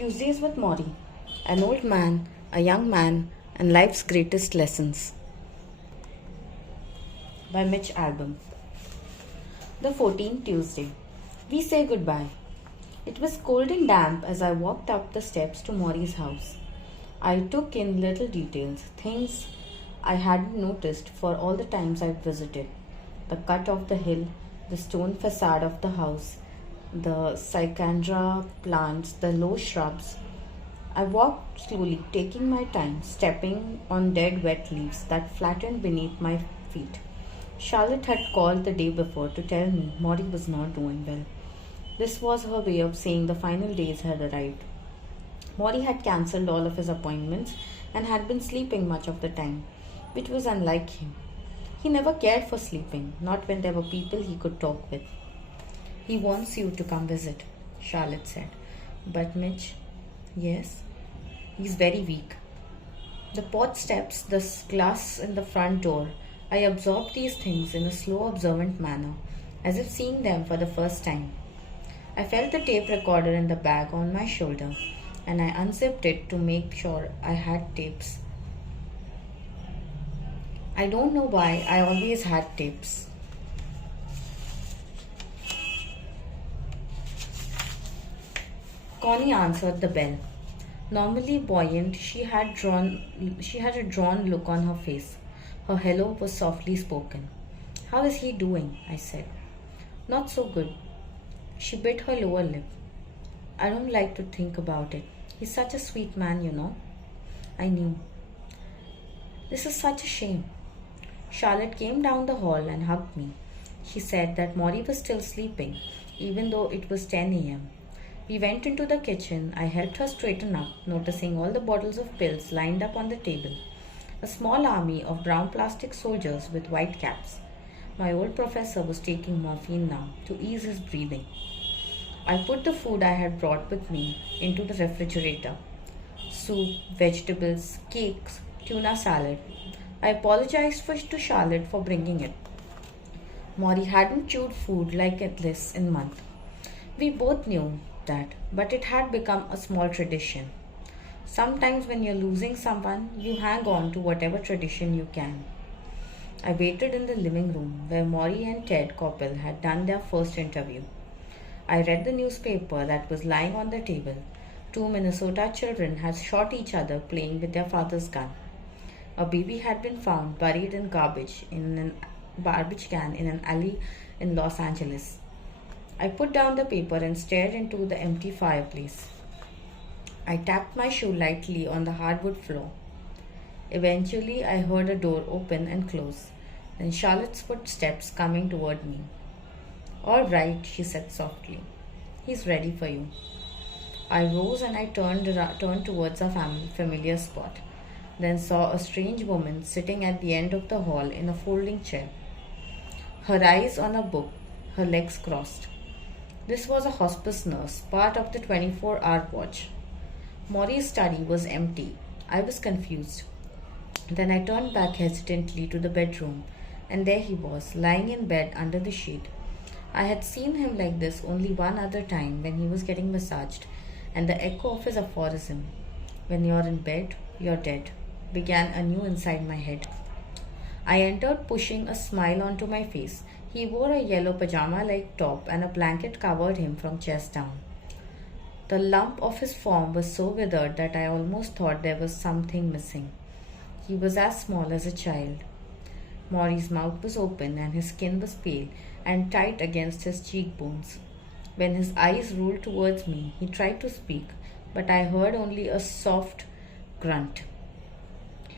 Tuesdays with Morrie, an old man, a young man, and life's greatest lessons. By Mitch Albom. The 14th Tuesday. We say goodbye. It was cold and damp as I walked up the steps to Morrie's house. I took in little details, things I hadn't noticed for all the times I'd visited. The cut of the hill, the stone facade of the house, the cycandra plants, the low shrubs. I walked slowly, taking my time, stepping on dead wet leaves that flattened beneath my feet. Charlotte had called the day before to tell me Morrie was not doing well. This was her way of saying the final days had arrived. Morrie had cancelled all of his appointments and had been sleeping much of the time, which was unlike him. He never cared for sleeping, not when there were people he could talk with. He wants you to come visit, Charlotte said. But Mitch, yes, he's very weak. The porch steps, the glass in the front door, I absorbed these things in a slow, observant manner, as if seeing them for the first time. I felt the tape recorder in the bag on my shoulder, and I unzipped it to make sure I had tapes. I don't know why I always had tapes. Connie answered the bell. Normally buoyant, she had a drawn look on her face. Her hello was softly spoken. "How is he doing?" I said. "Not so good." She bit her lower lip. "I don't like to think about it. He's such a sweet man, you know." I knew. "This is such a shame." Charlotte came down the hall and hugged me. She said that Morrie was still sleeping, even though it was 10 a.m. We went into the kitchen. I helped her straighten up, noticing all the bottles of pills lined up on the table. A small army of brown plastic soldiers with white caps. My old professor was taking morphine now to ease his breathing. I put the food I had brought with me into the refrigerator. Soup, vegetables, cakes, tuna salad. I apologized to Charlotte for bringing it. Morrie hadn't chewed food like this in months. We both knew that, but it had become a small tradition. Sometimes when you're losing someone, you hang on to whatever tradition you can. I waited in the living room where Morrie and Ted Koppel had done their first interview. I read the newspaper that was lying on the table. 2 Minnesota children had shot each other playing with their father's gun. A baby had been found buried in garbage can in an alley in Los Angeles. I put down the paper and stared into the empty fireplace. I tapped my shoe lightly on the hardwood floor. Eventually, I heard a door open and close, and Charlotte's footsteps coming toward me. "All right," she said softly. "He's ready for you." I rose and I turned towards a familiar spot, then saw a strange woman sitting at the end of the hall in a folding chair. Her eyes on a book, her legs crossed. This was a hospice nurse, part of the 24-hour watch. Morrie's study was empty. I was confused. Then I turned back hesitantly to the bedroom, and there he was, lying in bed under the sheet. I had seen him like this only one other time when he was getting massaged, and the echo of his aphorism, "When you're in bed, you're dead," began anew inside my head. I entered, pushing a smile onto my face. He wore a yellow pajama-like top, and a blanket covered him from chest down. The lump of his form was so withered that I almost thought there was something missing. He was as small as a child. Morrie's mouth was open and his skin was pale and tight against his cheekbones. When his eyes rolled towards me, he tried to speak, but I heard only a soft grunt.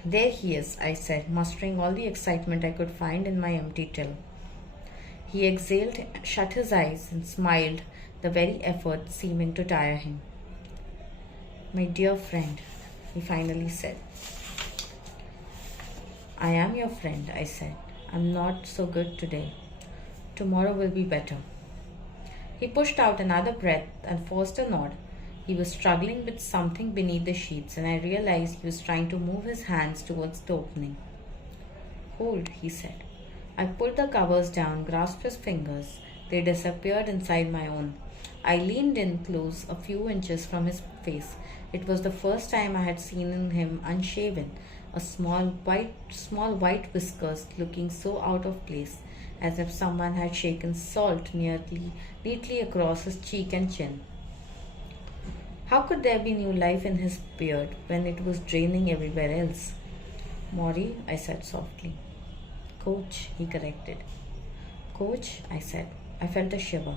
"There he is," I said, mustering all the excitement I could find in my empty till. He exhaled, shut his eyes, and smiled, the very effort seeming to tire him. "My dear friend," he finally said. "I am your friend," I said. "I'm not so good today. Tomorrow will be better." He pushed out another breath and forced a nod. He was struggling with something beneath the sheets, and I realized he was trying to move his hands towards the opening. "Hold," he said. I pulled the covers down, grasped his fingers. They disappeared inside my own. I leaned in close, a few inches from his face. It was the first time I had seen him unshaven, a small white whiskers looking so out of place, as if someone had shaken salt neatly across his cheek and chin. How could there be new life in his beard when it was draining everywhere else? Morrie, I said softly. Coach, he corrected. Coach, I said. I felt a shiver.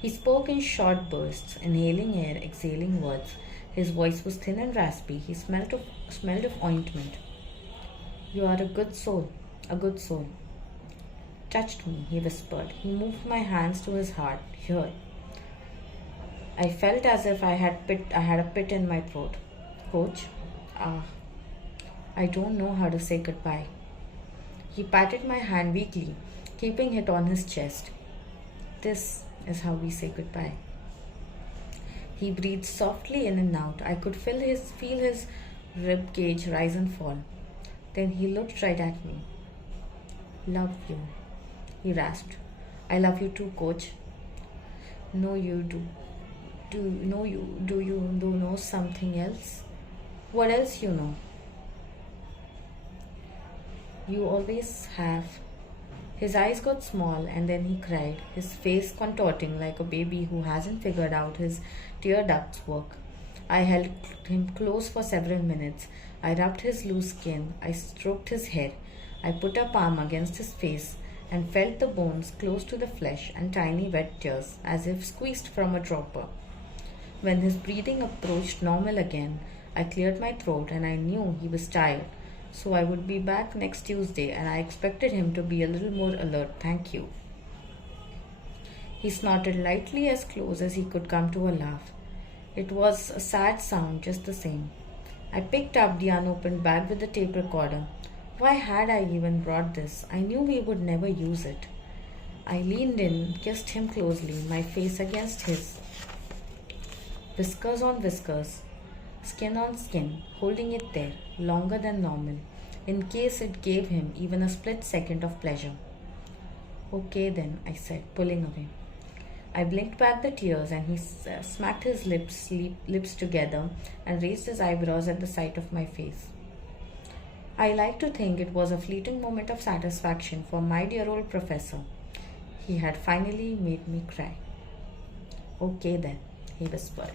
He spoke in short bursts, inhaling air, exhaling words. His voice was thin and raspy. He smelled of ointment. You are a good soul, a good soul. Touched me, he whispered. He moved my hands to his heart. Here. I felt as if I had a pit in my throat. Coach, I don't know how to say goodbye. He patted my hand weakly, keeping it on his chest. This is how we say goodbye. He breathed softly in and out. I could feel his rib cage rise and fall. Then he looked right at me. Love you, he rasped. I love you too, Coach. No, you do. Do you know something else? What else you know? You always have. His eyes got small and then he cried, his face contorting like a baby who hasn't figured out his tear ducts work. I held him close for several minutes. I rubbed his loose skin. I stroked his hair. I put a palm against his face and felt the bones close to the flesh and tiny wet tears as if squeezed from a dropper. When his breathing approached normal again, I cleared my throat and I knew he was tired. So I would be back next Tuesday and I expected him to be a little more alert. Thank you. He snorted lightly as close as he could come to a laugh. It was a sad sound just the same. I picked up the unopened bag with the tape recorder. Why had I even brought this? I knew we would never use it. I leaned in, kissed him closely, my face against his. Whiskers on whiskers, skin on skin, holding it there, longer than normal, in case it gave him even a split second of pleasure. Okay then, I said, pulling away. I blinked back the tears and he smacked his lips together and raised his eyebrows at the sight of my face. I like to think it was a fleeting moment of satisfaction for my dear old professor. He had finally made me cry. Okay then, he whispered.